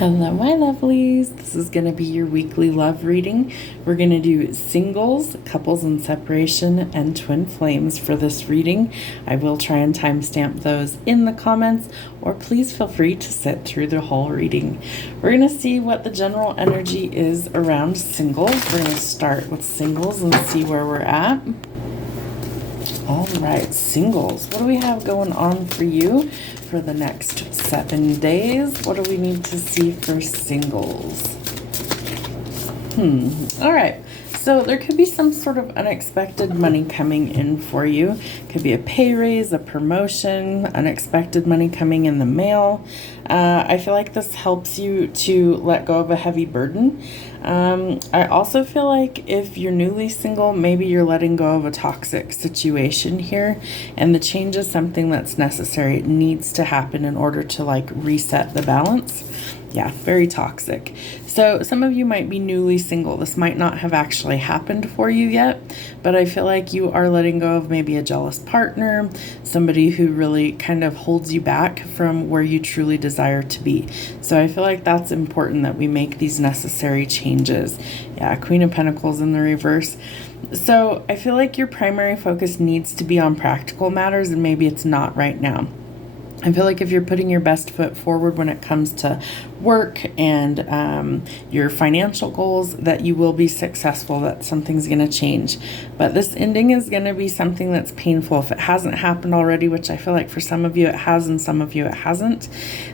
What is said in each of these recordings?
Hello, my lovelies. This is going to be your weekly love reading. We're going to do singles, couples in separation, and twin flames for this reading. I will try and timestamp those in the comments, or please feel free to sit through the whole reading. We're going to see what the general energy is around singles. We're going to start with singles and see where we're at. All right, singles. What do we have going on for you for the next 7 days? What do we need to see for singles? All right. So there could be some sort of unexpected money coming in for you. Could be a pay raise, a promotion, unexpected money coming in the mail. I feel like this helps you to let go of a heavy burden. I also feel like if you're newly single, maybe you're letting go of a toxic situation here, and the change is something that's necessary. It needs to happen in order to reset the balance. Yeah, very toxic. So some of you might be newly single. This might not have actually happened for you yet, but I feel like you are letting go of maybe a jealous partner, somebody who really kind of holds you back from where you truly desire to be. So I feel like that's important that we make these necessary changes. Yeah, Queen of Pentacles in the reverse. So I feel like your primary focus needs to be on practical matters, and maybe it's not right now. I feel like if you're putting your best foot forward when it comes to work and your financial goals, that you will be successful, that something's going to change. But this ending is going to be something that's painful. If it hasn't happened already, which I feel like for some of you it has and some of you it hasn't,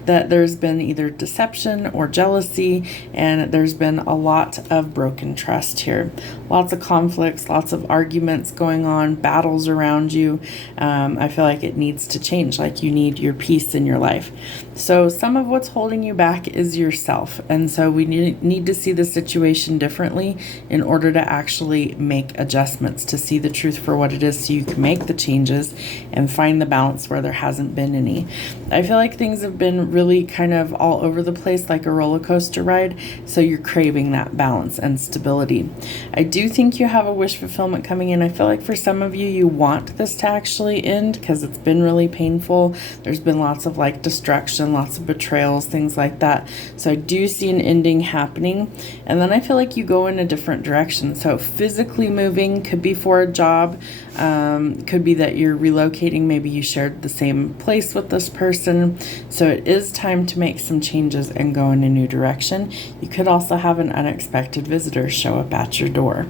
that there's been either deception or jealousy, and there's been a lot of broken trust here. Lots of conflicts, lots of arguments going on, battles around you. I feel like it needs to change. Like, you need your peace in your life. So some of what's holding you back is yourself, and so we need to see the situation differently in order to actually make adjustments, to see the truth for what it is, so you can make the changes and find the balance where there hasn't been any. I feel like things have been really kind of all over the place, like a roller coaster ride, so you're craving that balance and stability. I do think you have a wish fulfillment coming in. I feel like for some of you, you want this to actually end because it's been really painful. There's been lots of destruction, lots of betrayals, things like that. So I do see an ending happening. And then I feel like you go in a different direction. So physically moving could be for a job, could be that you're relocating. Maybe you shared the same place with this person. So it is time to make some changes and go in a new direction. You could also have an unexpected visitor show up at your door.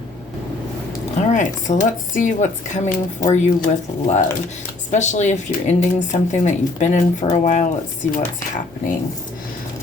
All right, so let's see what's coming for you with love, especially if you're ending something that you've been in for a while. Let's see what's happening.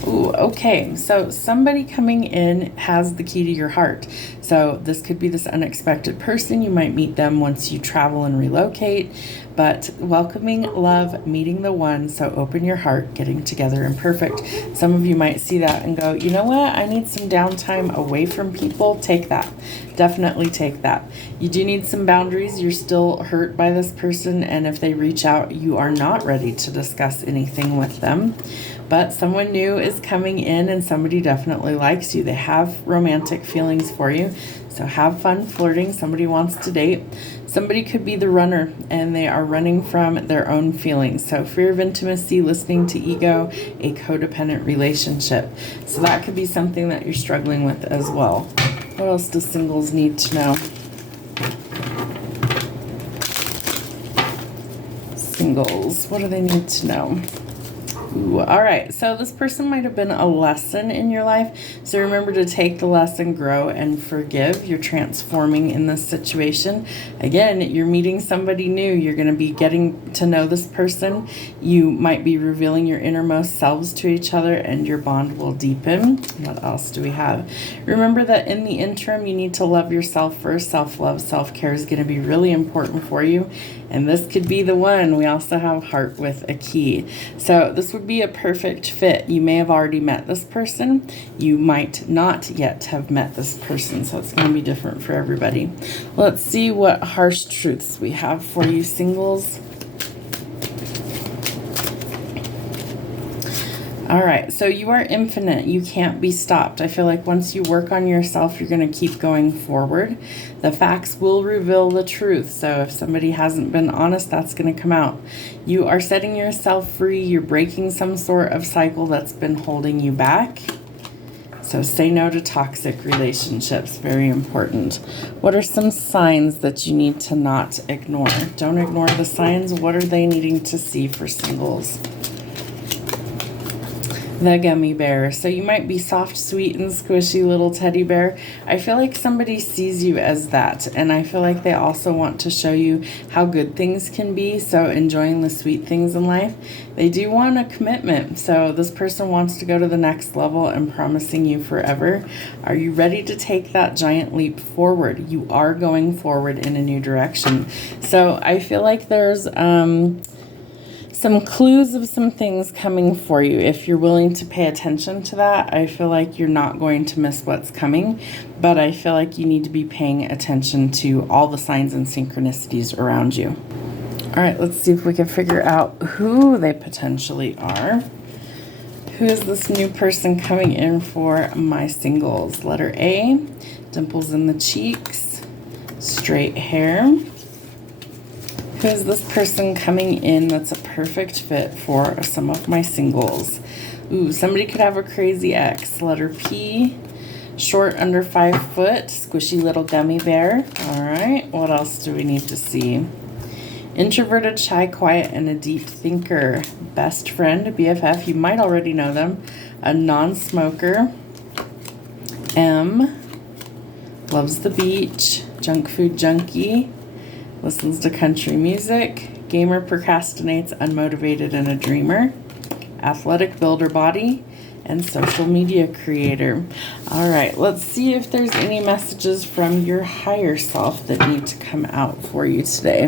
Ooh, okay, so somebody coming in has the key to your heart. So this could be this unexpected person. You might meet them once you travel and relocate, but welcoming love, meeting the one. So open your heart, getting together and perfect. Some of you might see that and go, you know what? I need some downtime away from people. Take that. Definitely take that. You do need some boundaries. You're still hurt by this person, and if they reach out, you are not ready to discuss anything with them. But someone new is coming in, and somebody definitely likes you. They have romantic feelings for you. So have fun flirting. Somebody wants to date. Somebody could be the runner, and they are running from their own feelings. So fear of intimacy, listening to ego, a codependent relationship. So that could be something that you're struggling with as well. What else do singles need to know? Singles, what do they need to know? Ooh, all right, so this person might have been a lesson in your life. So remember to take the lesson, grow, and forgive. You're transforming in this situation. Again, you're meeting somebody new. You're going to be getting to know this person. You might be revealing your innermost selves to each other, and your bond will deepen. What else do we have? Remember that in the interim, you need to love yourself first. Self-love, self-care is going to be really important for you. And this could be the one. We also have heart with a key. So this would be a perfect fit. You may have already met this person. You might not yet have met this person. So it's going to be different for everybody. Let's see what harsh truths we have for you, singles. All right, so you are infinite. You can't be stopped. I feel like once you work on yourself, you're going to keep going forward. The facts will reveal the truth. So if somebody hasn't been honest, that's going to come out. You are setting yourself free. You're breaking some sort of cycle that's been holding you back. So say no to toxic relationships, very important. What are some signs that you need to not ignore? Don't ignore the signs. What are they needing to see for singles? The gummy bear. So you might be soft, sweet, and squishy little teddy bear. I feel like somebody sees you as that, and I feel like they also want to show you how good things can be, so enjoying the sweet things in life. They do want a commitment, so this person wants to go to the next level and promising you forever. Are you ready to take that giant leap forward? You are going forward in a new direction. So I feel like there's some clues of some things coming for you. If you're willing to pay attention to that, I feel like you're not going to miss what's coming, but I feel like you need to be paying attention to all the signs and synchronicities around you. All right, let's see if we can figure out who they potentially are. Who is this new person coming in for my singles? Letter A, dimples in the cheeks, straight hair. Who is this person coming in that's a perfect fit for some of my singles? Ooh, somebody could have a crazy ex. Letter P, short, under 5 foot, squishy little gummy bear. All right, what else do we need to see? Introverted, shy, quiet, and a deep thinker. Best friend, BFF, you might already know them. A non-smoker. M, loves the beach, junk food junkie. Listens to country music, gamer, procrastinates, unmotivated, and a dreamer, athletic, builder body, and social media creator. All right, let's see if there's any messages from your higher self that need to come out for you today.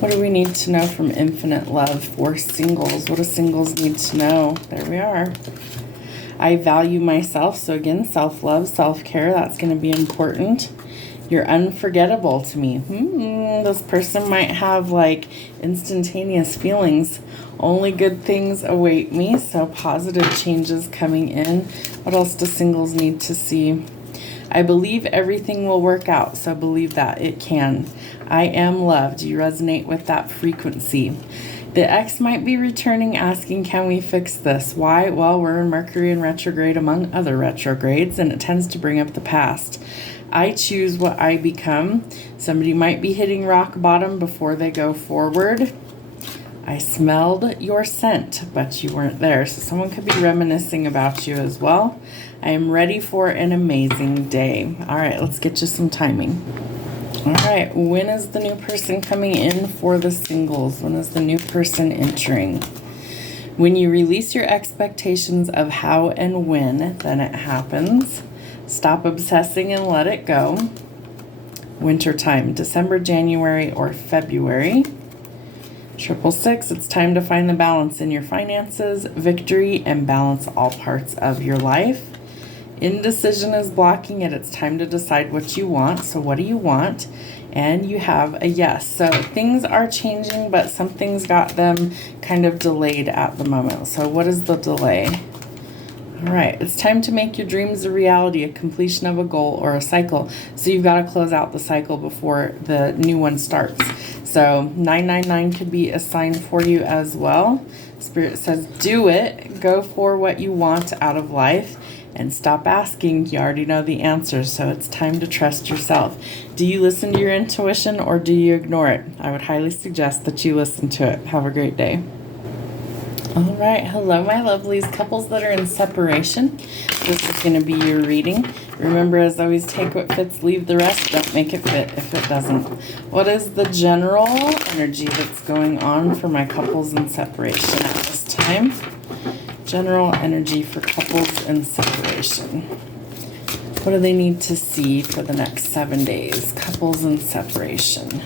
What do we need to know from infinite love for singles? What do singles need to know? There we are. I value myself. So again, self-love, self-care, that's going to be important. You're unforgettable to me. This person might have like instantaneous feelings. Only good things await me. So positive changes coming in. What else do singles need to see? I believe everything will work out. So believe that it can. I am loved. You resonate with that frequency. The ex might be returning asking, can we fix this? Why? Well, we're in Mercury in retrograde among other retrogrades, and it tends to bring up the past. I choose what I become. Somebody might be hitting rock bottom before they go forward. I smelled your scent, but you weren't there. So someone could be reminiscing about you as well. I am ready for an amazing day. All right, let's get you some timing. All right, when is the new person coming in for the singles? When is the new person entering? When you release your expectations of how and when, then it happens. Stop obsessing and let it go. Wintertime, December, January, or February. 666, it's time to find the balance in your finances, victory, and balance all parts of your life. Indecision is blocking it. It's time to decide what you want. So what do you want? And you have a yes. So things are changing, but something's got them kind of delayed at the moment. So what is the delay? All right, it's time to make your dreams a reality, a completion of a goal or a cycle. So you've got to close out the cycle before the new one starts. So 999 could be a sign for you as well. Spirit says, do it. Go for what you want out of life. And stop asking. You already know the answer, so it's time to trust yourself. Do you listen to your intuition or do you ignore it? I would highly suggest that you listen to it. Have a great day. All right, hello my lovelies, couples that are in separation. This is going to be your reading. Remember, as always, take what fits, leave the rest. Don't make it fit if it doesn't. What is the general energy that's going on for my couples in separation at this time? General energy for couples in separation. What do they need to see for the next 7 days? Couples in separation.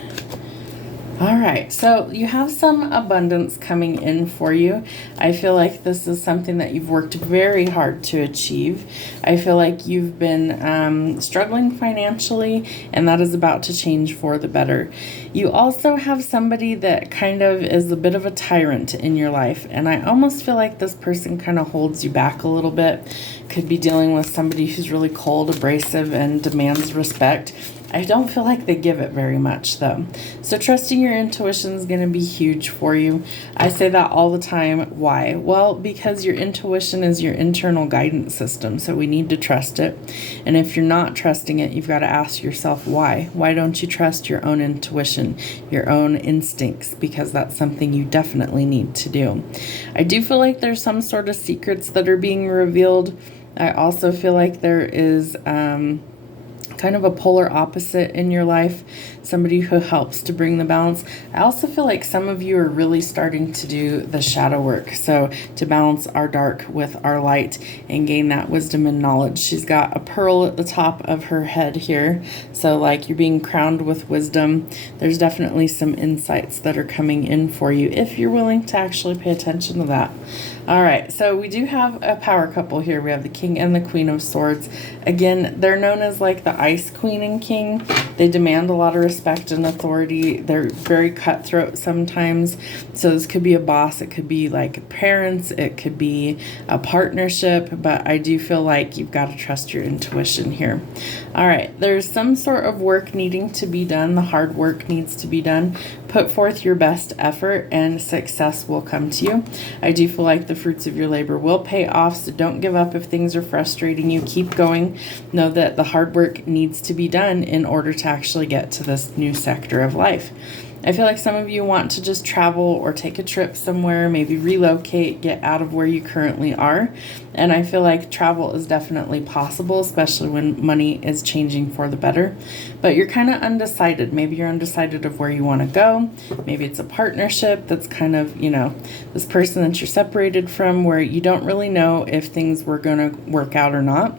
All right, so you have some abundance coming in for you. I feel like this is something that you've worked very hard to achieve. I feel like you've been struggling financially, and that is about to change for the better. You also have somebody that kind of is a bit of a tyrant in your life, and I almost feel like this person kind of holds you back a little bit. Could be dealing with somebody who's really cold, abrasive, and demands respect. I don't feel like they give it very much though. So trusting your intuition is going to be huge for you. I say that all the time. Why? Well, because your intuition is your internal guidance system, so we need to trust it. And if you're not trusting it, you've got to ask yourself why. Why don't you trust your own intuition, your own instincts? Because that's something you definitely need to do. I do feel like there's some sort of secrets that are being revealed. I also feel like there is kind of a polar opposite in your life, somebody who helps to bring the balance. I also feel like some of you are really starting to do the shadow work, so to balance our dark with our light and gain that wisdom and knowledge. She's got a pearl at the top of her head here, so like you're being crowned with wisdom. There's definitely some insights that are coming in for you if you're willing to actually pay attention to that. All right, so we do have a power couple here. We have the King and the Queen of Swords. Again, they're known as like the Ice Queen and King. They demand a lot of respect and authority. They're very cutthroat sometimes. So this could be a boss. It could be like parents. It could be a partnership. But I do feel like you've got to trust your intuition here. All right, there's some sort of work needing to be done. The hard work needs to be done. Put forth your best effort and success will come to you. I do feel like the fruits of your labor will pay off, so don't give up if things are frustrating you. Keep going. Know that the hard work needs to be done in order to actually get to this new sector of life. I feel like some of you want to just travel or take a trip somewhere, maybe relocate, get out of where you currently are. And I feel like travel is definitely possible, especially when money is changing for the better. But you're kind of undecided. Maybe you're undecided of where you want to go. Maybe it's a partnership that's kind of, this person that you're separated from where you don't really know if things were going to work out or not.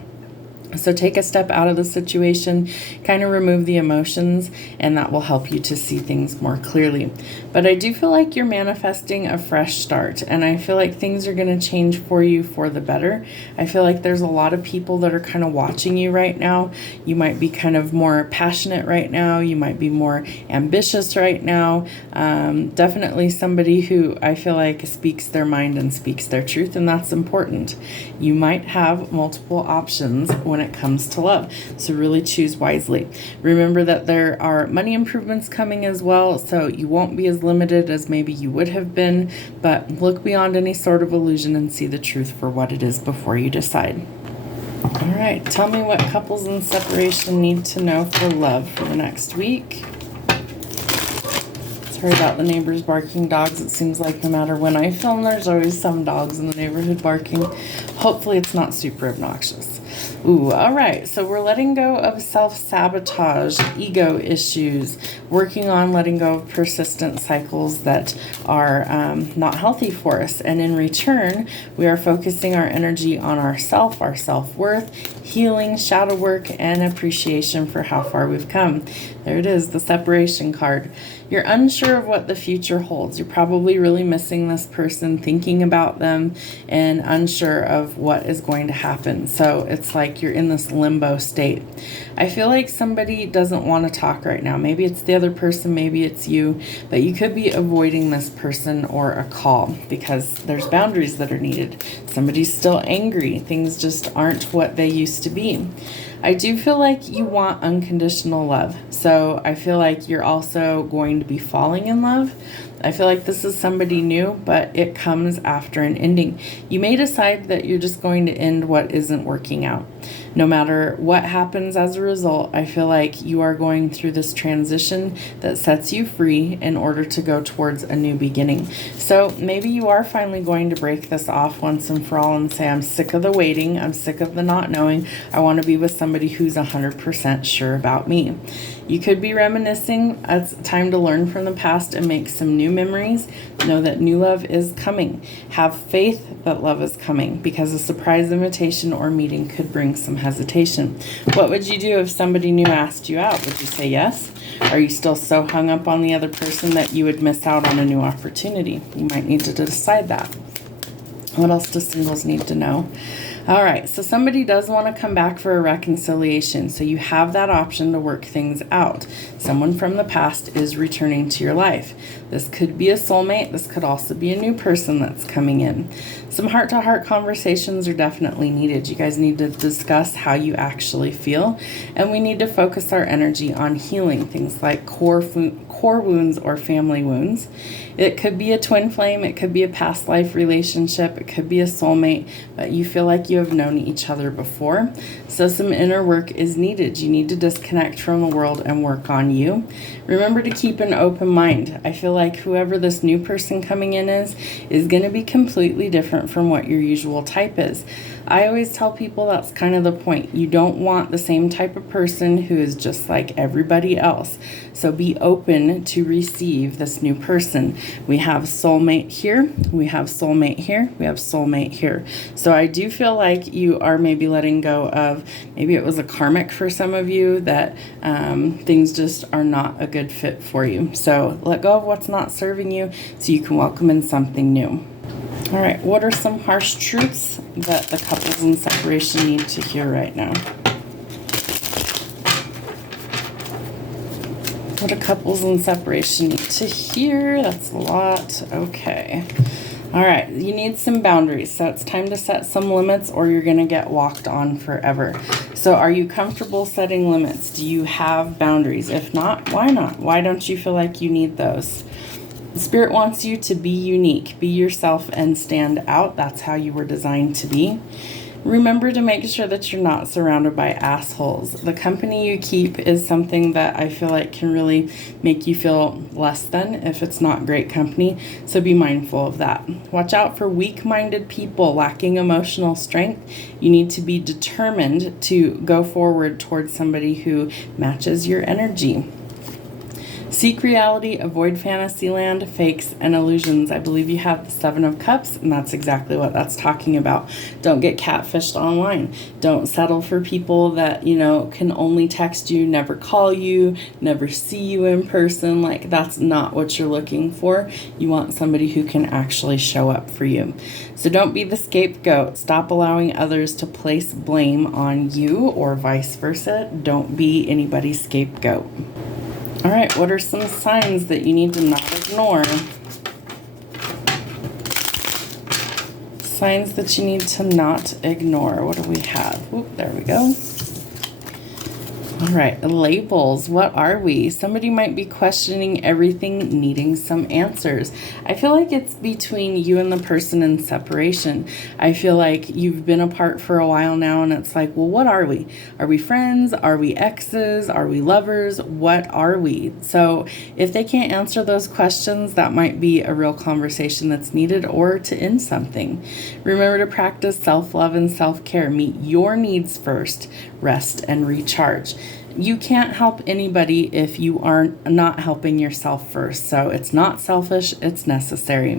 So take a step out of the situation, kind of remove the emotions, and that will help you to see things more clearly. But I do feel like you're manifesting a fresh start, and I feel like things are going to change for you for the better. I feel like there's a lot of people that are kind of watching you right now. You might be kind of more passionate right now. You might be more ambitious right now. Definitely somebody who I feel like speaks their mind and speaks their truth, and that's important. You might have multiple options when it comes to love, so really choose wisely. Remember that there are money improvements coming as well, so you won't be as limited as maybe you would have been, but look beyond any sort of illusion and see the truth for what it is before you decide. All right, tell me what couples in separation need to know for love for the next week. Sorry about the neighbors barking dogs. It seems like no matter when I film, there's always some dogs in the neighborhood barking. Hopefully it's not super obnoxious. Ooh, all right. So we're letting go of self-sabotage, ego issues, working on letting go of persistent cycles that are not healthy for us. And in return, we are focusing our energy on ourself, our self-worth, healing, shadow work, and appreciation for how far we've come. There it is, the separation card. You're unsure of what the future holds. You're probably really missing this person, thinking about them, and unsure of what is going to happen. So it's like you're in this limbo state. I feel like somebody doesn't want to talk right now. Maybe it's the other person, maybe it's you, but you could be avoiding this person or a call because there's boundaries that are needed. Somebody's still angry. Things just aren't what they used to be. I do feel like you want unconditional love. So I feel like you're also going to be falling in love. I feel like this is somebody new, but it comes after an ending. You may decide that you're just going to end what isn't working out. No matter what happens as a result, I feel like you are going through this transition that sets you free in order to go towards a new beginning. So maybe you are finally going to break this off once and for all and say, I'm sick of the waiting. I'm sick of the not knowing. I want to be with somebody who's 100% sure about me. You could be reminiscing. It's time to learn from the past and make some new memories. Know that new love is coming. Have faith that love is coming because a surprise invitation or meeting could bring some hesitation. What would you do if somebody new asked you out? Would you say yes? Are you still so hung up on the other person that you would miss out on a new opportunity? You might need to decide that. What else do singles need to know? All right, so somebody does want to come back for a reconciliation, so you have that option to work things out. Someone from the past is returning to your life. This could be a soulmate. This could also be a new person that's coming in. Some heart-to-heart conversations are definitely needed. You guys need to discuss how you actually feel, and we need to focus our energy on healing things like core wounds or family wounds. It could be a twin flame, it could be a past life relationship, it could be a soulmate, but you feel like you have known each other before. So some inner work is needed. You need to disconnect from the world and work on you. Remember to keep an open mind. I feel like whoever this new person coming in is going to be completely different from what your usual type is. I always tell people that's kind of the point. You don't want the same type of person who is just like everybody else. So be open to receive this new person. We have soulmate here, we have soulmate here, we have soulmate here. So I do feel like you are maybe letting go of, maybe it was a karmic for some of you that things just are not a good fit for you. So let go of what's not serving you so you can welcome in something new. All right, what are some harsh truths that the couples in separation need to hear right now? What do couples in separation need to hear? That's a lot. Okay. All right, you need some boundaries. So it's time to set some limits or you're going to get walked on forever. So are you comfortable setting limits? Do you have boundaries? If not, why not? Why don't you feel like you need those? Spirit wants you to be unique, be yourself, and stand out. That's how you were designed to be. Remember to make sure that you're not surrounded by assholes. The company you keep is something that I feel like can really make you feel less than if it's not great company. So be mindful of that. Watch out for weak-minded people lacking emotional strength. You need to be determined to go forward towards somebody who matches your energy. Seek reality, avoid fantasy land, fakes, and illusions. I believe you have the 7 of Cups, and that's exactly what that's talking about. Don't get catfished online. Don't settle for people that, can only text you, never call you, never see you in person. Like, that's not what you're looking for. You want somebody who can actually show up for you. So don't be the scapegoat. Stop allowing others to place blame on you or vice versa. Don't be anybody's scapegoat. All right, what are some signs that you need to not ignore? Signs that you need to not ignore. What do we have? Oop, there we go. All right, labels. What are we? Somebody might be questioning everything, needing some answers. I feel like it's between you and the person in separation. I feel like you've been apart for a while now, and it's like, well, what are we? Are we friends? Are we exes? Are we lovers? What are we? So if they can't answer those questions, that might be a real conversation that's needed or to end something. Remember to practice self-love and self-care. Meet your needs first. Rest and recharge. You can't help anybody if you are not helping yourself first. So it's not selfish, it's necessary.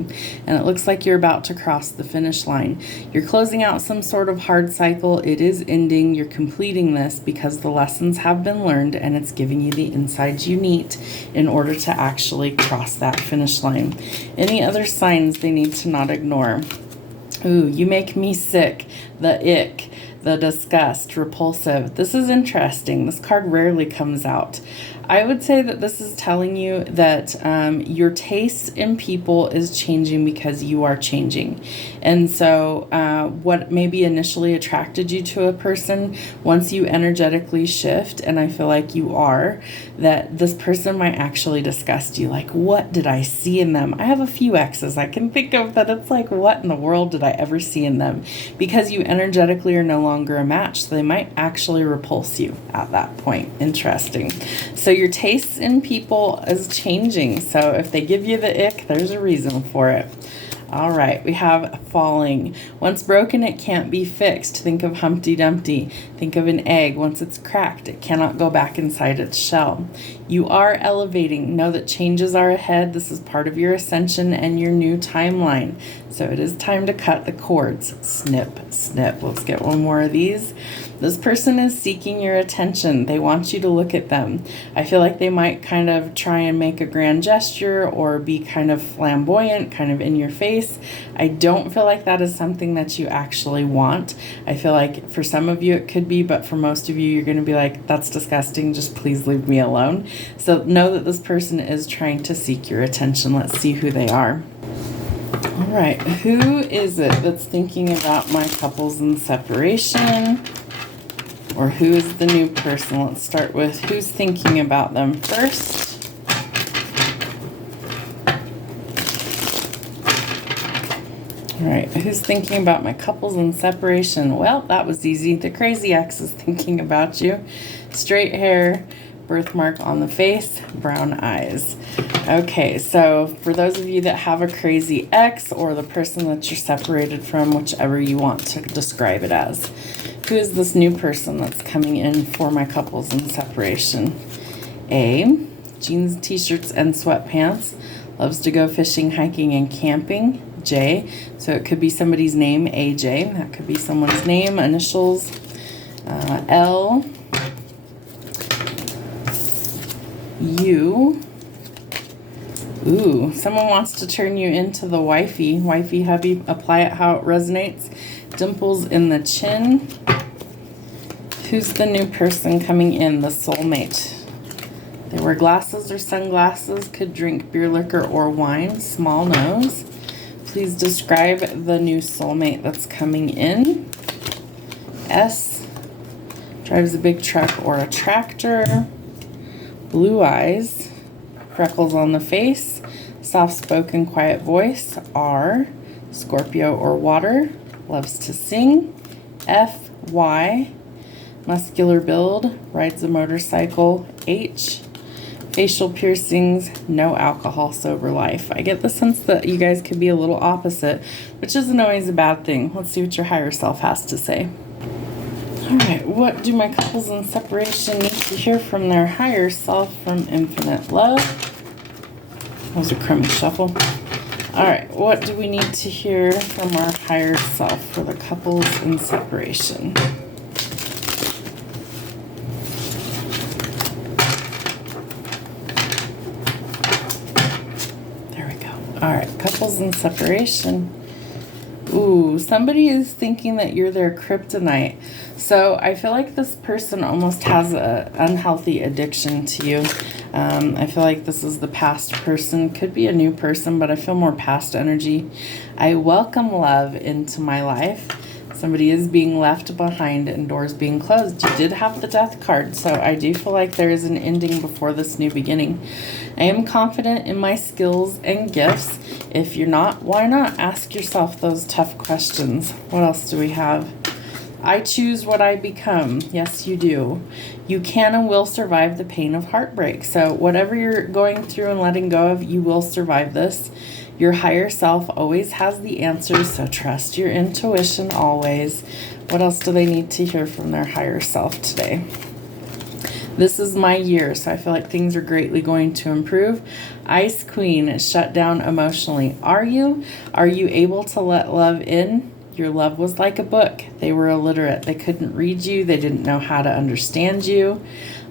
And it looks like you're about to cross the finish line. You're closing out some sort of hard cycle. It is ending. You're completing this because the lessons have been learned and it's giving you the insights you need in order to actually cross that finish line. Any other signs they need to not ignore? Ooh, you make me sick. The ick. The disgust, repulsive. This is interesting. This card rarely comes out. I would say that this is telling you that your taste in people is changing because you are changing. And so what maybe initially attracted you to a person, once you energetically shift, and I feel like you are, that this person might actually disgust you. Like, what did I see in them? I have a few exes I can think of that it's like, what in the world did I ever see in them? Because you energetically are no longer a match. So they might actually repulse you at that point. Interesting. So your tastes in people is changing. So if they give you the ick, there's a reason for it. All right, we have falling. Once broken, it can't be fixed. Think of Humpty Dumpty. Think of an egg. Once it's cracked, it cannot go back inside its shell. You are elevating. Know that changes are ahead. This is part of your ascension and your new timeline. So it is time to cut the cords. Snip, snip. Let's get one more of these. This person is seeking your attention. They want you to look at them. I feel like they might kind of try and make a grand gesture or be kind of flamboyant, kind of in your face. I don't feel like that is something that you actually want. I feel like for some of you it could be, but for most of you, you're going to be like, that's disgusting. Just please leave me alone. So know that this person is trying to seek your attention. Let's see who they are. All right, who is it that's thinking about my couples in separation? Or who is the new person? Let's start with who's thinking about them first. All right, who's thinking about my couples in separation? Well, that was easy. The crazy ex is thinking about you. Straight hair, birthmark on the face, brown eyes. Okay, so for those of you that have a crazy ex or the person that you're separated from, whichever you want to describe it as, who is this new person that's coming in for my couples in separation? A, jeans, t-shirts, and sweatpants. Loves to go fishing, hiking, and camping. J, so it could be somebody's name, AJ. That could be someone's name, initials. L, U. Ooh, someone wants to turn you into the wifey. Wifey, hubby, apply it how it resonates. Dimples in the chin. Who's the new person coming in? The soulmate. They wear glasses or sunglasses, could drink beer, liquor, or wine. Small nose. Please describe the new soulmate that's coming in. S, drives a big truck or a tractor. Blue eyes, freckles on the face, soft-spoken, quiet voice. R, Scorpio or water, loves to sing. F, Y, muscular build, rides a motorcycle. H, facial piercings, no alcohol, sober life. I get the sense that you guys could be a little opposite, which isn't always a bad thing. Let's see what your higher self has to say. All right, what do my couples in separation need to hear from their higher self from Infinite Love? That was a crummy shuffle. All right, what do we need to hear from our higher self for the couples in separation? There we go. All right, couples in separation. Ooh, somebody is thinking that you're their kryptonite. So I feel like this person almost has an unhealthy addiction to you. I feel like this is the past person. Could be a new person, but I feel more past energy. I welcome love into my life. Somebody is being left behind and doors being closed. You did have the death card, so I do feel like there is an ending before this new beginning. I am confident in my skills and gifts. If you're not, why not? Ask yourself those tough questions. What else do we have? I choose what I become. Yes, you do. You can and will survive the pain of heartbreak. So whatever you're going through and letting go of, you will survive this. Your higher self always has the answers, so trust your intuition always. What else do they need to hear from their higher self today? This is my year, so I feel like things are greatly going to improve. Ice Queen is shut down emotionally. Are you? Are you able to let love in? Your love was like a book. They were illiterate. They couldn't read you. They didn't know how to understand you.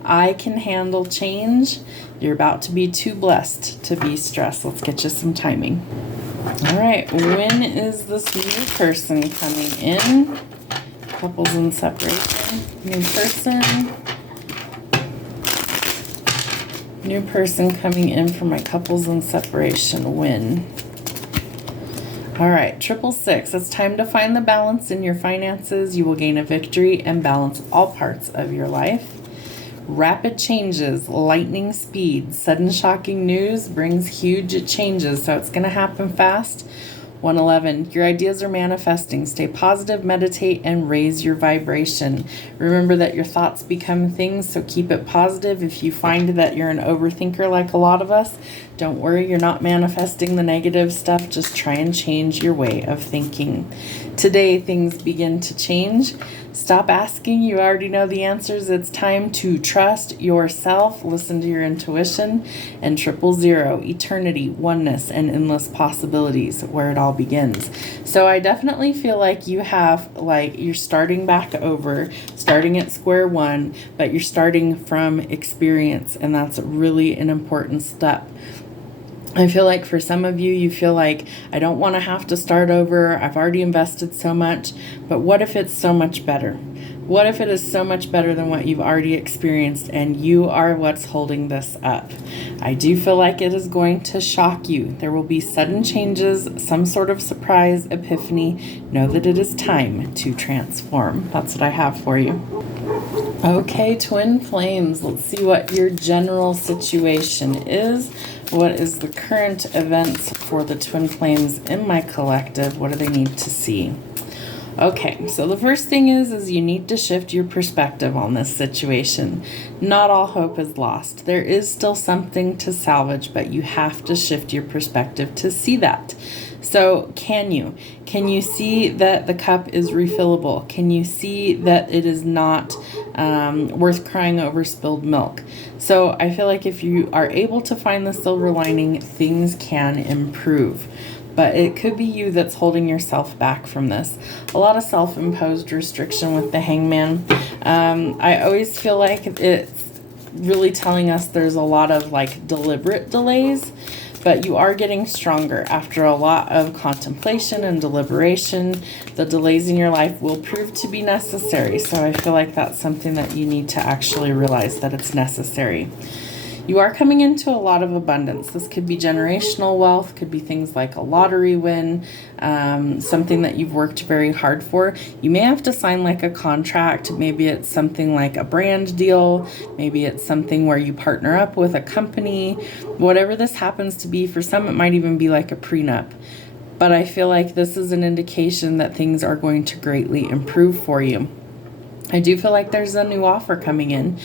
I can handle change. You're about to be too blessed to be stressed. Let's get you some timing. All right, when is this new person coming in? Couples in separation. New person. New person coming in for my couples in separation. When? All right, 666. It's time to find the balance in your finances. You will gain a victory and balance all parts of your life. Rapid changes, lightning speed, sudden shocking news brings huge changes, so it's going to happen fast. 111. Your ideas are manifesting. Stay positive, meditate, and raise your vibration. Remember that your thoughts become things, so keep it positive. If you find that you're an overthinker like a lot of us, Don't worry, you're not manifesting the negative stuff. Just try and change your way of thinking. Today, things begin to change. Stop asking. You already know the answers. It's time to trust yourself, listen to your intuition, and 000, eternity, oneness, and endless possibilities, where it all begins. So I definitely feel like you have, you're starting back over, starting at square one, but you're starting from experience, and that's really an important step. I feel like for some of you, you feel like, I don't want to have to start over. I've already invested so much. But what if it's so much better? What if it is so much better than what you've already experienced and you are what's holding this up? I do feel like it is going to shock you. There will be sudden changes, some sort of surprise, epiphany. Know that it is time to transform. That's what I have for you. Okay, twin flames, let's see what your general situation is. What is the current events for the twin flames in my collective? What do they need to see? Okay, so the first thing is you need to shift your perspective on this situation. Not all hope is lost. There is still something to salvage, but you have to shift your perspective to see that. So can you see that the cup is refillable? Can you see that it is not worth crying over spilled milk? So I feel like if you are able to find the silver lining, things can improve. But it could be you that's holding yourself back from this. A lot of self-imposed restriction with the hangman. I always feel like it's really telling us there's a lot of deliberate delays, but you are getting stronger after a lot of contemplation and deliberation. The delays in your life will prove to be necessary. So I feel like that's something that you need to actually realize that it's necessary. You are coming into a lot of abundance. This could be generational wealth, could be things like a lottery win, something that you've worked very hard for. You may have to sign a contract. Maybe it's something like a brand deal. Maybe it's something where you partner up with a company. Whatever this happens to be, for some it might even be like a prenup. But I feel like this is an indication that things are going to greatly improve for you. I do feel like there's a new offer coming in.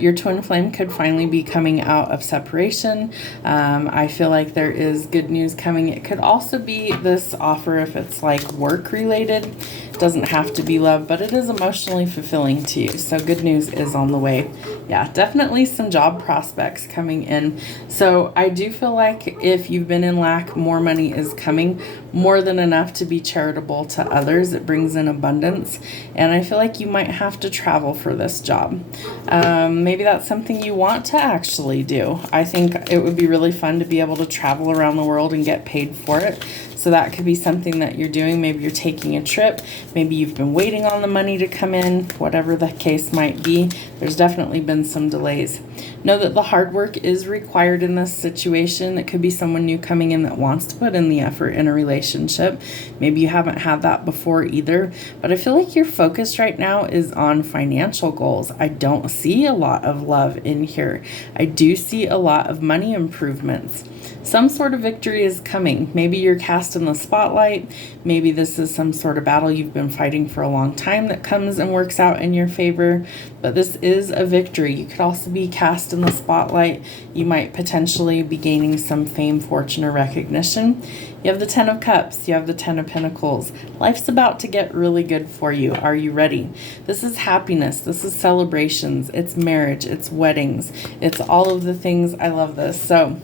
Your twin flame could finally be coming out of separation. I feel like there is good news coming. It could also be this offer if it's work related. It doesn't have to be love, but it is emotionally fulfilling to you. So good news is on the way. Yeah, definitely some job prospects coming in. So I do feel like if you've been in lack, more money is coming, more than enough to be charitable to others. It brings in abundance. And I feel like you might have to travel for this job. Maybe that's something you want to actually do. I think it would be really fun to be able to travel around the world and get paid for it. So that could be something that you're doing. Maybe you're taking a trip. Maybe you've been waiting on the money to come in. Whatever the case might be, there's definitely been some delays. Know that the hard work is required in this situation. It could be someone new coming in that wants to put in the effort in a relationship. Maybe you haven't had that before either. But I feel like your focus right now is on financial goals. I don't see a lot of love in here. I do see a lot of money improvements. Some sort of victory is coming. Maybe you're cast in the spotlight. Maybe this is some sort of battle you've been fighting for a long time that comes and works out in your favor. But this is a victory. You could also be cast in the spotlight. You might potentially be gaining some fame, fortune, or recognition. You have the 10 of Cups. You have the 10 of Pentacles. Life's about to get really good for you. Are you ready? This is happiness. This is celebrations. It's marriage. It's weddings. It's all of the things. I love this. So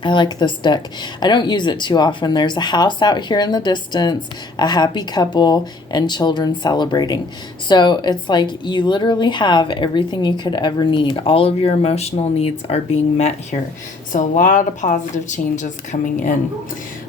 I like this deck. I don't use it too often. There's a house out here in the distance, a happy couple, and children celebrating. So it's like you literally have everything you could ever need. All of your emotional needs are being met here. So a lot of positive changes coming in.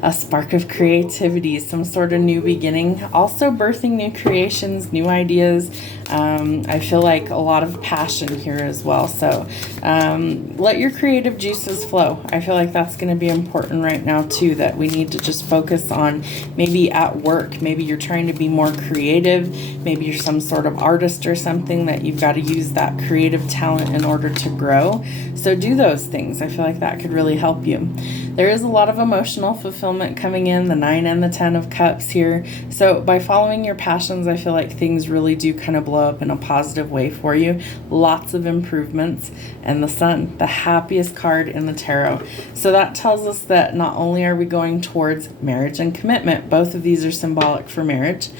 A spark of creativity, some sort of new beginning. Also birthing new creations, new ideas. I feel like a lot of passion here as well. So let your creative juices flow. I feel like that's going to be important right now too, that we need to just focus on maybe at work. Maybe you're trying to be more creative. Maybe you're some sort of artist or something that you've got to use that creative talent in order to grow. So do those things. I feel like that could really help you. There is a lot of emotional fulfillment coming in, the 9 and the 10 of Cups here. So by following your passions, I feel like things really do kind of blow up in a positive way for you. Lots of improvements. And the Sun, the happiest card in the tarot. So that tells us that not only are we going towards marriage and commitment, both of these are symbolic for marriage,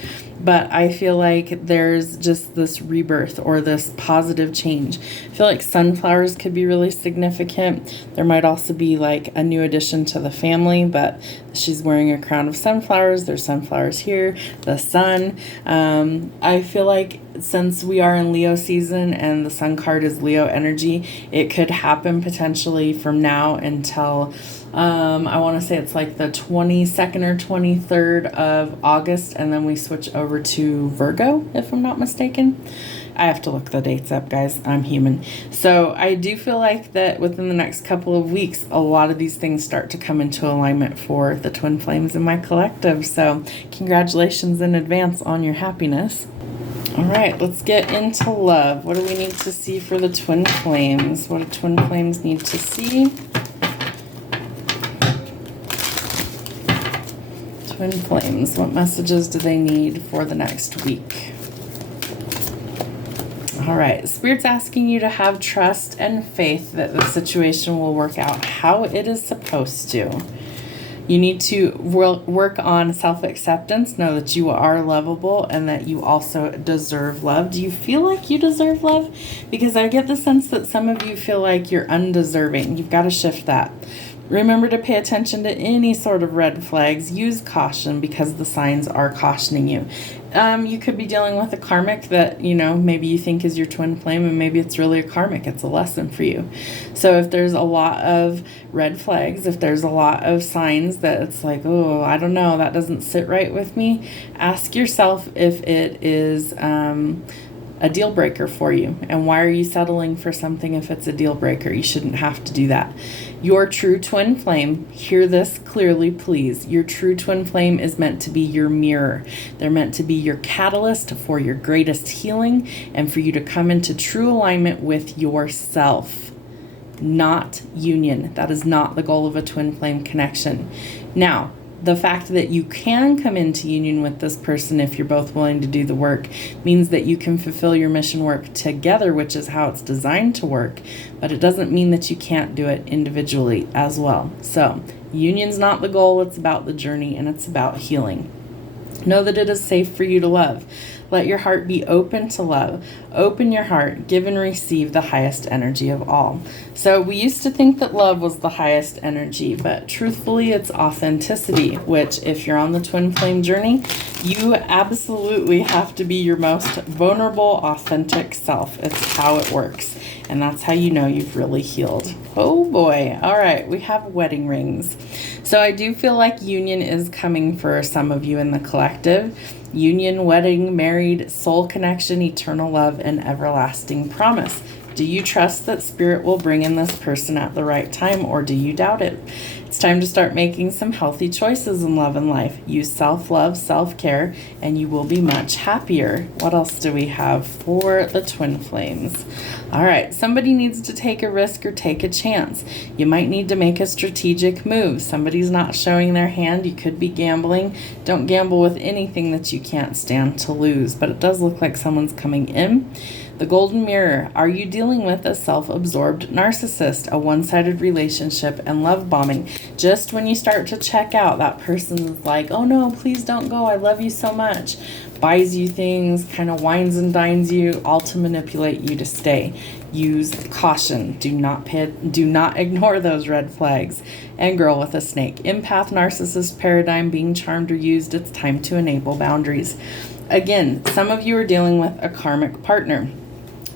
but I feel like there's just this rebirth or this positive change. I feel like sunflowers could be really significant. There might also be like a new addition to the family, but she's wearing a crown of sunflowers. There's sunflowers here, the Sun. I feel like since we are in Leo season and the Sun card is Leo energy, it could happen potentially from now until I want to say it's like the 22nd or 23rd of August, and then we switch over to Virgo, if I'm not mistaken. I have to look the dates up, guys. I'm human. So I do feel like that within the next couple of weeks, a lot of these things start to come into alignment for the Twin Flames in my collective. So congratulations in advance on your happiness. All right, let's get into love. What do we need to see for the Twin Flames? What do Twin Flames need to see? Twin Flames, what messages do they need for the next week? All right, Spirit's asking you to have trust and faith that the situation will work out how it is supposed to. You need to work on self-acceptance, know that you are lovable and that you also deserve love. Do you feel like you deserve love? Because I get the sense that some of you feel like you're undeserving. You've got to shift that. Remember to pay attention to any sort of red flags. Use caution because the signs are cautioning you. You could be dealing with a karmic that, maybe you think is your twin flame, and maybe it's really a karmic. It's a lesson for you. So if there's a lot of red flags, if there's a lot of signs that it's like, oh, I don't know, that doesn't sit right with me, ask yourself if it is a deal breaker for you. And why are you settling for something if it's a deal breaker? You shouldn't have to do that. Your true twin flame, hear this clearly, please. Your true twin flame is meant to be your mirror. They're meant to be your catalyst for your greatest healing and for you to come into true alignment with yourself, not union. That is not the goal of a twin flame connection. Now, the fact that you can come into union with this person if you're both willing to do the work means that you can fulfill your mission work together, which is how it's designed to work, but it doesn't mean that you can't do it individually as well. So union's not the goal, it's about the journey and it's about healing. Know that it is safe for you to love. Let your heart be open to love. Open your heart, give and receive the highest energy of all. So we used to think that love was the highest energy, but truthfully it's authenticity, which if you're on the twin flame journey, you absolutely have to be your most vulnerable, authentic self. It's how it works. And that's how you know you've really healed. Oh boy. All right, we have wedding rings. So I do feel like union is coming for some of you in the collective. Union, wedding, married, soul connection, eternal love, and everlasting promise. Do you trust that Spirit will bring in this person at the right time, or do you doubt it? It's time to start making some healthy choices in love and life. Use self-love, self-care, and you will be much happier. What else do we have for the twin flames? All right, somebody needs to take a risk or take a chance. You might need to make a strategic move. Somebody's not showing their hand. You could be gambling. Don't gamble with anything that you can't stand to lose, but it does look like someone's coming in. The golden mirror. Are you dealing with a self-absorbed narcissist, a one-sided relationship, and love bombing? Just when you start to check out, that person's like, oh no, please don't go. I love you so much. Buys you things, kind of wines and dines you, all to manipulate you to stay. Use caution. Do not ignore those red flags. And girl with a snake. Empath, narcissist paradigm, being charmed or used. It's time to enable boundaries. Again, some of you are dealing with a karmic partner.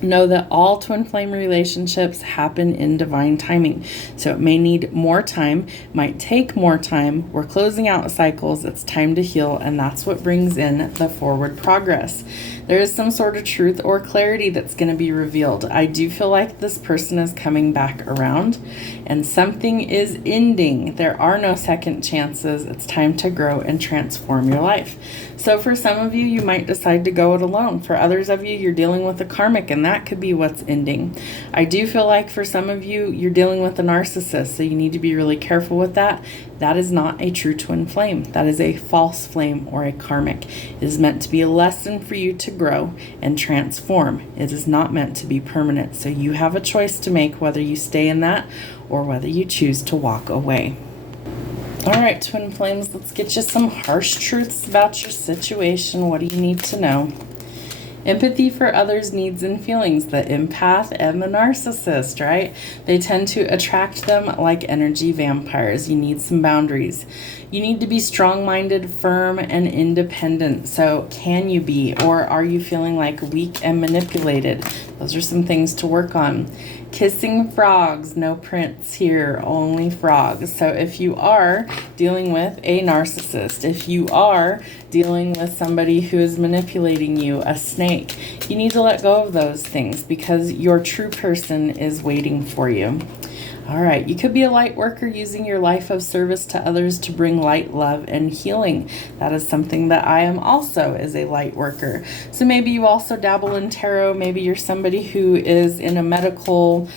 Know that all twin flame relationships happen in divine timing. So it may need more time, might take more time. We're closing out cycles. It's time to heal, and that's what brings in the forward progress. There is some sort of truth or clarity that's going to be revealed. I do feel like this person is coming back around and something is ending. There are no second chances. It's time to grow and transform your life. So for some of you, you might decide to go it alone. For others of you, you're dealing with a karmic, and that that could be what's ending. I do feel like for some of you, you're dealing with a narcissist, so you need to be really careful with that. That is not a true twin flame. That is a false flame or a karmic. It is meant to be a lesson for you to grow and transform. It is not meant to be permanent. So you have a choice to make whether you stay in that or whether you choose to walk away. All right, twin flames, let's get you some harsh truths about your situation. What do you need to know? Empathy for others' needs and feelings. The empath and the narcissist, right? They tend to attract them like energy vampires. You need some boundaries. You need to be strong-minded, firm, and independent. So can you be, or are you feeling like weak and manipulated? Those are some things to work on. Kissing frogs, no prince here, only frogs. So if you are dealing with a narcissist, if you are dealing with somebody who is manipulating you, a snake, you need to let go of those things because your true person is waiting for you. All right, you could be a light worker using your life of service to others to bring light, love, and healing. That is something that I am also, as a light worker. So maybe you also dabble in tarot. Maybe you're somebody who is in a medical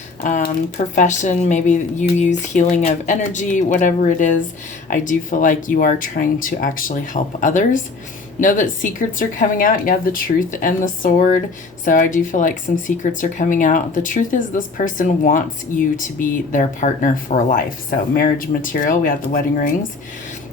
profession. Maybe you use healing of energy, whatever it is. I do feel like you are trying to actually help others. Know that secrets are coming out. You have the truth and the sword. So I do feel like some secrets are coming out. The truth is this person wants you to be their partner for life. So marriage material, we have the wedding rings.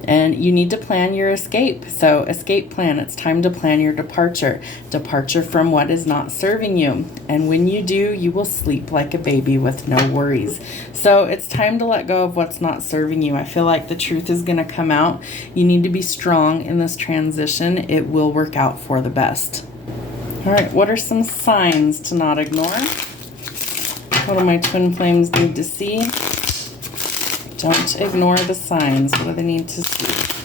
And you need to plan your escape. So escape plan, it's time to plan your departure. Departure from what is not serving you. And when you do, you will sleep like a baby with no worries. So it's time to let go of what's not serving you. I feel like the truth is going to come out. You need to be strong in this transition. It will work out for the best. All right, what are some signs to not ignore? What do my twin flames need to see? Don't ignore the signs. What do they need to see?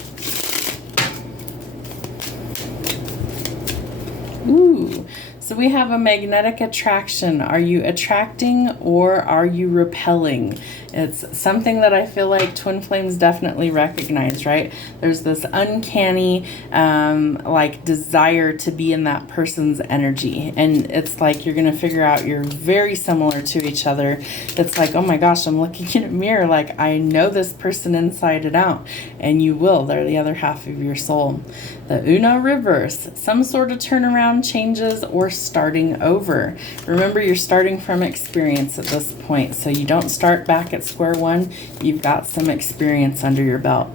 Ooh, so we have a magnetic attraction. Are you attracting or are you repelling? It's something that I feel like twin flames definitely recognize, right? There's this uncanny like desire to be in that person's energy. And it's like you're going to figure out you're very similar to each other. It's like, oh my gosh, I'm looking in a mirror. Like I know this person inside and out. And you will. They're the other half of your soul. The Uno reverse. Some sort of turnaround, changes, or starting over. Remember, you're starting from experience at this point. So you don't start back at square one. You've got some experience under your belt.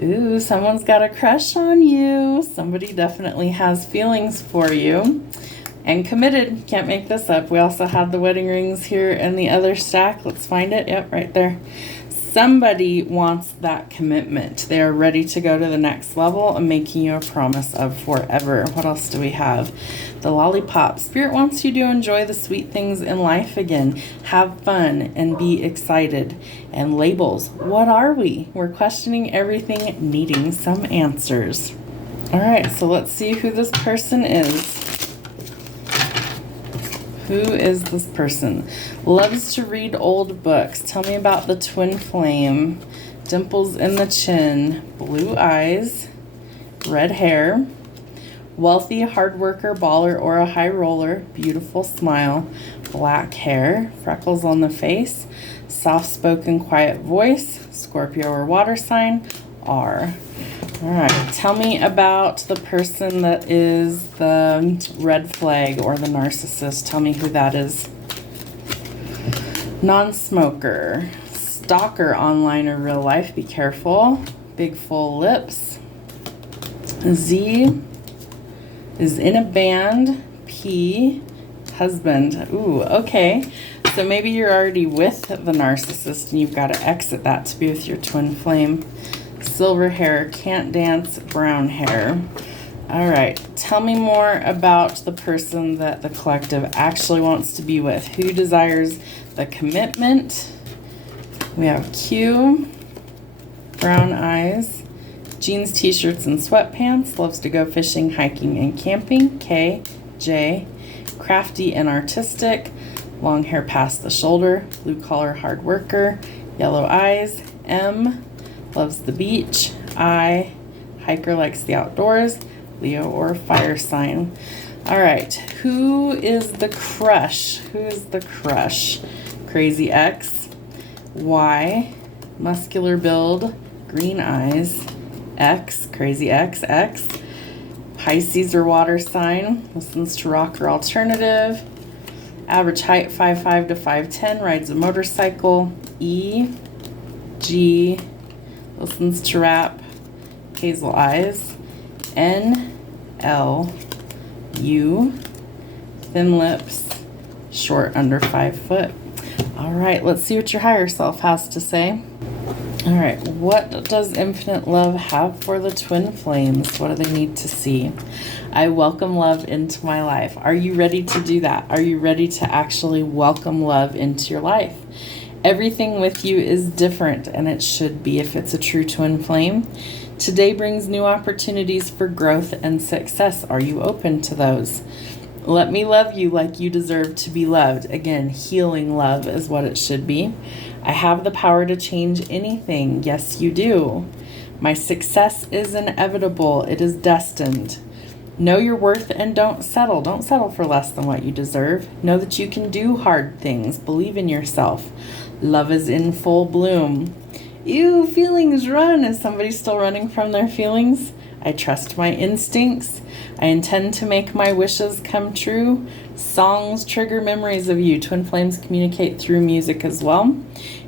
Ooh, someone's got a crush on you. Somebody definitely has feelings for you. And committed. Can't make this up. We also have the wedding rings here in the other stack. Let's find it. Yep, right there. Somebody wants that commitment. They are ready to go to the next level and making you a promise of forever. What else do we have? The lollipop. Spirit wants you to enjoy the sweet things in life again. Have fun and be excited. And labels. What are we? We're questioning everything, needing some answers. All right, so let's see who this person is. Who is this person? Loves to read old books. Tell me about the twin flame. Dimples in the chin. Blue eyes. Red hair. Wealthy, hard worker, baller, or a high roller. Beautiful smile. Black hair. Freckles on the face. Soft-spoken, quiet voice. Scorpio or water sign. R. All right, tell me about the person that is the red flag or the narcissist. Tell me who that is. Non-smoker, stalker online or real life. Be careful. Big full lips. Z is in a band. P, husband. Ooh, okay. So maybe you're already with the narcissist and you've got to exit that to be with your twin flame. Silver hair, can't dance, brown hair. All right, tell me more about the person that the collective actually wants to be with. Who desires the commitment? We have Q, brown eyes, jeans, t-shirts, and sweatpants. Loves to go fishing, hiking, and camping. K, J, crafty and artistic. Long hair past the shoulder. Blue collar, hard worker. Yellow eyes. M, loves the beach. I, hiker, likes the outdoors. Leo or fire sign. All right, who is the crush? Who is the crush? Crazy X, Y, muscular build, green eyes, X, crazy X, X, Pisces or water sign, listens to rock or alternative, average height 5'5" to 5'10", rides a motorcycle, E, G, listens to rap, hazel eyes, N, L, U, thin lips, short under 5 foot. All right, let's see what your higher self has to say. All right, what does infinite love have for the twin flames? What do they need to see? I welcome love into my life. Are you ready to do that? Are you ready to actually welcome love into your life? Everything with you is different, and it should be if it's a true twin flame. Today brings new opportunities for growth and success. Are you open to those? Let me love you like you deserve to be loved. Again, healing love is what it should be. I have the power to change anything. Yes, you do. My success is inevitable. It is destined. Know your worth and don't settle. Don't settle for less than what you deserve. Know that you can do hard things. Believe in yourself. Love is in full bloom. Ew, feelings run. Is somebody still running from their feelings? I trust my instincts. I intend to make my wishes come true. Songs trigger memories of you. Twin flames communicate through music as well.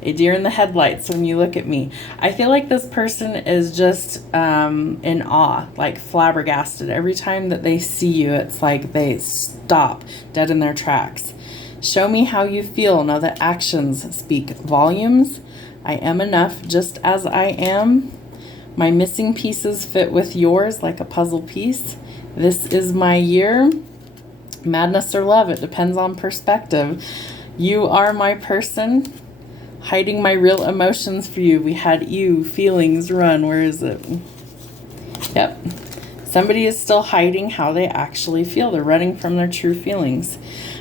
A deer in the headlights when you look at me. I feel like this person is just in awe, like flabbergasted. Every time that they see you, it's like they stop dead in their tracks. Show me how you feel. Know that actions speak volumes. I am enough just as I am. My missing pieces fit with yours like a puzzle piece. This is my year. Madness or love, it depends on perspective. You are my person. Hiding my real emotions for you. We had you, feelings run. Where is it? Yep. Somebody is still hiding how they actually feel. They're running from their true feelings.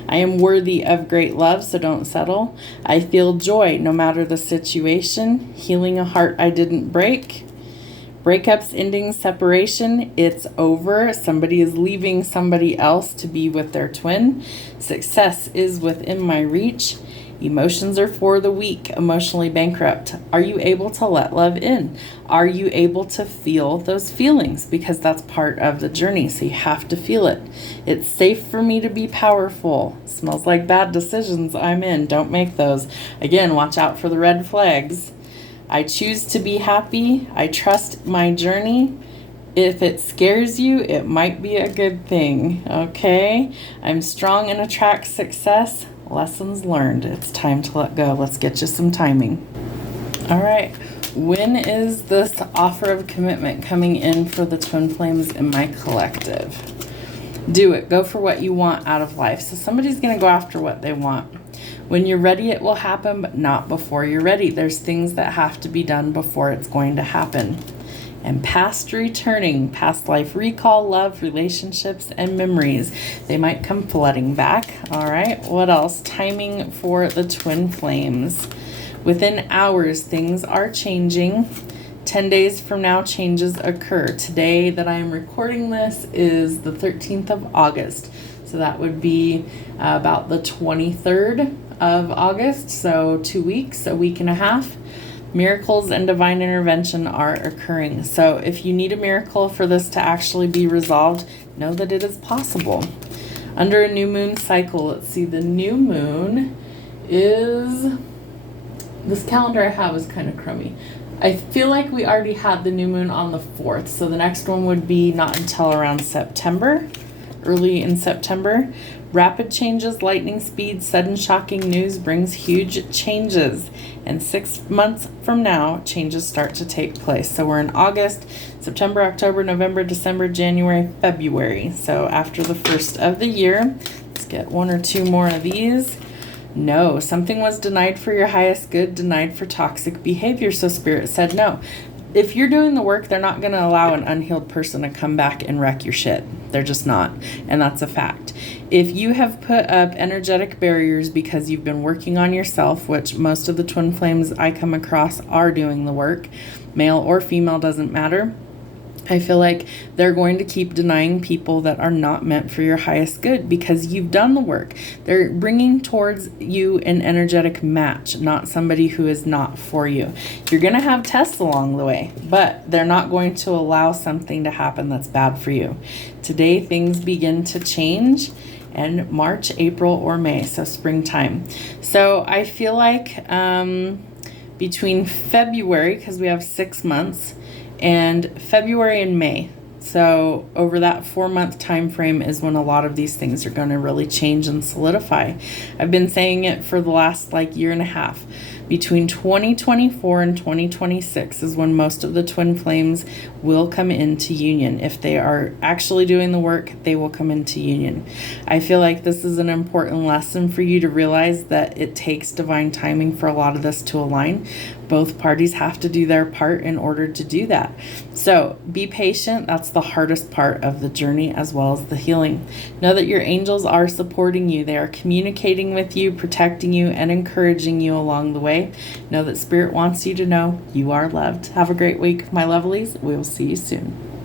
I am worthy of great love, so don't settle. I feel joy no matter the situation. Healing a heart I didn't break. Breakups, endings, separation, it's over. Somebody is leaving somebody else to be with their twin. Success is within my reach. Emotions are for the weak, emotionally bankrupt. Are you able to let love in? Are you able to feel those feelings? Because that's part of the journey, so you have to feel it. It's safe for me to be powerful. Smells like bad decisions. I'm in. Don't make those. Again, watch out for the red flags. I choose to be happy. I trust my journey. If it scares you, it might be a good thing, okay? I'm strong and attract success. Lessons learned. It's time to let go. Let's get you some timing. All right. When is this offer of commitment coming in for the twin flames in my collective? Do it. Go for what you want out of life. So somebody's going to go after what they want. When you're ready, it will happen, but not before you're ready. There's things that have to be done before it's going to happen. And past returning, past life recall, love, relationships, and memories. They might come flooding back. All right, what else? Timing for the twin flames. Within hours, things are changing. 10 days from now, changes occur. Today that I am recording this is the 13th of August. So that would be about the 23rd of August. So 2 weeks, a week and a half. Miracles and divine intervention are occurring. So if you need a miracle for this to actually be resolved, know that it is possible. Under a new moon cycle, let's see, the new moon is, this calendar I have is kind of crummy. I feel like we already had the new moon on the 4th, so the next one would be not until around September, early in September. Rapid changes, lightning speed, sudden shocking news brings huge changes. And 6 months from now, changes start to take place. So we're in August, September, October, November, December, January, February. So after the first of the year, let's get 1 or 2 more of these. No, something was denied for your highest good, denied for toxic behavior. So Spirit said no. If you're doing the work, they're not going to allow an unhealed person to come back and wreck your shit. They're just not. And that's a fact. If you have put up energetic barriers because you've been working on yourself, which most of the twin flames I come across are doing the work, male or female doesn't matter. I feel like they're going to keep denying people that are not meant for your highest good because you've done the work. They're bringing towards you an energetic match, not somebody who is not for you. You're going to have tests along the way, but they're not going to allow something to happen that's bad for you. Today, things begin to change in March, April, or May, so springtime. So I feel like between February, because we have 6 months, and February and May. So over that 4-month time frame is when a lot of these things are going to really change and solidify. I've been saying it for the last year and a half. Between 2024 and 2026 is when most of the twin flames will come into union. If they are actually doing the work, they will come into union. I feel like this is an important lesson for you to realize that it takes divine timing for a lot of this to align. Both parties have to do their part in order to do that. So be patient. That's the hardest part of the journey as well as the healing. Know that your angels are supporting you. They are communicating with you, protecting you, and encouraging you along the way. Know that Spirit wants you to know you are loved. Have a great week, my lovelies. We will see you soon.